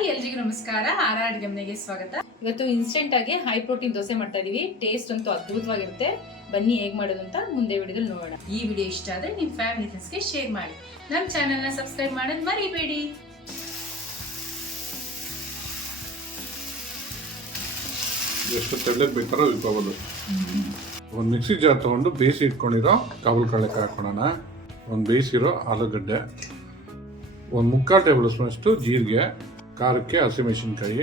Hi ಎಲ್ರಿಗೂ ನಮಸ್ಕಾರ. R ಗಮನೆಗೆ ಸ್ವಾಗತ. ಇವತ್ತು ಇನ್ಸ್ಟೆಂಟ್ ಆಗಿ ಹೈ ಪ್ರೋಟೀನ್ ದೋಸೆ ಮಾಡ್ತಾ ಇದೀವಿ. ಟೇಸ್ಟ್ ಅಂತೂ ಅದ್ಭುತವಾಗಿರುತ್ತೆ. ಬನ್ನಿ ಹೇಗ್ ಮಾಡೋದು ಅಂತ ಮುಂದೆ ವಿಡಿಯೋದಲ್ಲಿ ನೋಡೋಣ. ಈ ವಿಡಿಯೋ ಇಷ್ಟ ಆದ್ರೆ ನಿಮ್ಮ ಫ್ಯಾಮಿಲಿ ಫ್ರೆಂಡ್ಸ್ಗೆ ಶೇರ್ ಮಾಡಿ. ನಮ್ಮ ಚಾನೆಲ್ ನ ಸಬ್ಸ್ಕ್ರೈಬ್ ಮಾಡೋದು ಮರಿಬೇಡಿ. ಎಷ್ಟು ತೆಳ್ಳಗೆ ಬೇಕಾದ್ರೂ ಇಟ್ಕೋಬೋದು. ಒಂದು ಮಿಕ್ಸಿ ಜಾರ್ ತೊಗೊಂಡು ಬೇಯಿಸಿ ಇಟ್ಕೊಂಡಿರೋ ಕಾಬೂಲ್ ಕಡಲೆಕಾಯಿ ಹಾಕೋಣ. ಒಂದು ಬೇಯಿಸಿರೋ ಆಲೂಗಡ್ಡೆ, ಒಂದು 3/4 ಟೇಬಲ್ ಸ್ಪೂನಷ್ಟು ಜೀರಿಗೆ, ಖಾರಕ್ಕೆ ಹಸಿಮೆಣಸಿನ್ಕಾಯಿ,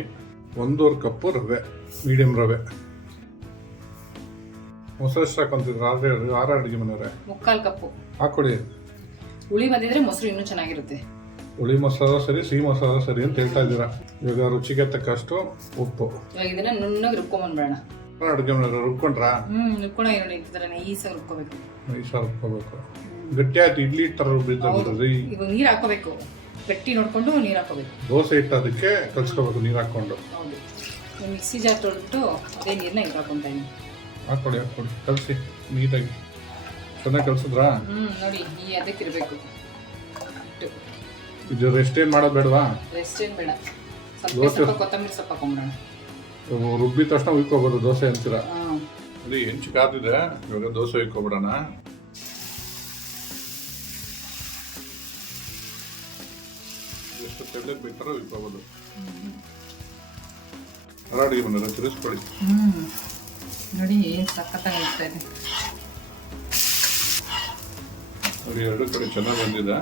1.5 ಕಪ್ಪು ರವೆ, ಮೀಡಿಯಂ ರವೆ. ಮೊಸರು ಎಷ್ಟು ಹಾಕೊಂತಿದ್ರು? ಆರ ಅಡುಗೆ ಮನೆಯವರೇ 3/4 ಕಪ್ಪು ಹಾಕೊಳ್ಳಿ. ಹುಳಿ ಬಂದಿದ್ರೆ ಮೊಸರು ಇನ್ನೂ ಚೆನ್ನಾಗಿರುತ್ತೆ. ಹುಳಿ ಮೊಸರು ಸರಿ, ಸಿಹಿ ಮೊಸರು ಸರಿ ಅಂತ ಹೇಳ್ತಾ ಇದ್ದೀರಾ. ಇವಾಗ ರುಚಿಗೆ ತಕ್ಕಷ್ಟು ಉಪ್ಪು. ಇವಾಗ ಇದನ್ನ ನುಣ್ಣಗೆ ರುಬ್ಕೊಂಡ್ಬಿಡೋಣ. ಅಡುಗೆ ಮನೆಯವರು ರುಬ್ಕೊಂಡ್ರಾ? ರುಬ್ಕೊಂಡ ಈಸಾಗಿ ರುಬ್ಕೋಬೇಕು. ಈಸಾಗಿ ರುಬ್ಕೋಬೇಕು. ಗಟ್ಟಿ ಆಯ್ತು, ಇಡ್ಲಿ ತರ ರುಬ್ಬಿದ್ರೆ. ಇವಾಗ ನೀರು ಹಾಕೋಬೇಕು, ಗಟ್ಟಿ ನೋಡ್ಕೊಂಡು ನೀರು ಹಾಕೋಬೇಕು. ದೋಸೆ ಹಿಟ್ಟು ಅದಕ್ಕೆ ಕಲ್ಸ್ಕೋಬೇಕು ನೀರು ಹಾಕೊಂಡು. ಹೌದು, ಮಿಕ್ಸಿ ಜಾರ್ ತೊಳ್ಬಿಟ್ಟು ಅದೇ ನೀರನ್ನ ಇದು ಹಾಕೊಂತ ಇದೀನಿ. ಹಾಕೊಳ್ಳಿ ಕಲಸಿ ನೀಟಾಗಿ. ಚೆನ್ನಾಗಿ ಕಲ್ಸಿದ್ರಾ? ನೋಡಿ, ಈ ಅದಕ್ಕೆ ಇರಬೇಕು. ಇದು ರೆಸ್ಟ್ ಏನ್ ಮಾಡೋದು ಬೇಡವಾ? ರೆಸ್ಟ್ ಏನ್ ಬೇಡ, ಸ್ವಲ್ಪ ಕೊತ್ತಂಬರಿ ಸೊಪ್ಪು ಹಾಕೊಂಡ್ಬಿಡೋಣ. ರುಬ್ಬಿದ ತಕ್ಷಣ ಉಯ್ಕೋಬೋದು ದೋಸೆ ಅಂತೀರಾ? ಅಲ್ಲಿ ಹೆಂಚು ಕಾದಿದೆ, ಇವಾಗ ದೋಸೆ ಉಯ್ಕೊಬಿಡೋಣ. ಎಷ್ಟು ತೆಳ್ಳಗೆ ಬೇಕಾದ್ರೂ ಉಯ್ಕೋಬೋದು. ಅಡುಗೆ ಮನೆಯವ್ರೆ ತಿರ್ಸ್ಕೊಳ್ಳಿ. ನೋಡಿ ಸಖತ್ತಾಗಿ ಆಗ್ತಾ ಇದೆ. ನೋಡಿ, ಎರಡು ಕಡೆ ಚೆನ್ನಾಗಿ ಬಂದಿದೆ.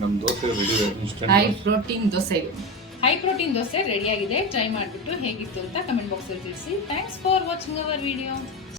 ನಮ್ಮ ದೋಸೆ ರೆಡಿ ಇದೆ. ಹೈ ಪ್ರೋಟೀನ್ ದೋಸೆ ರೆಡಿ ಆಗಿದೆ. ಟ್ರೈ ಮಾಡಿಬಿಟ್ಟು ಹೇಗಿತ್ತು ಅಂತ ಕಮೆಂಟ್ ಬಾಕ್ಸಲ್ಲಿ ತಿಳಿಸಿ. Thanks for watching our video.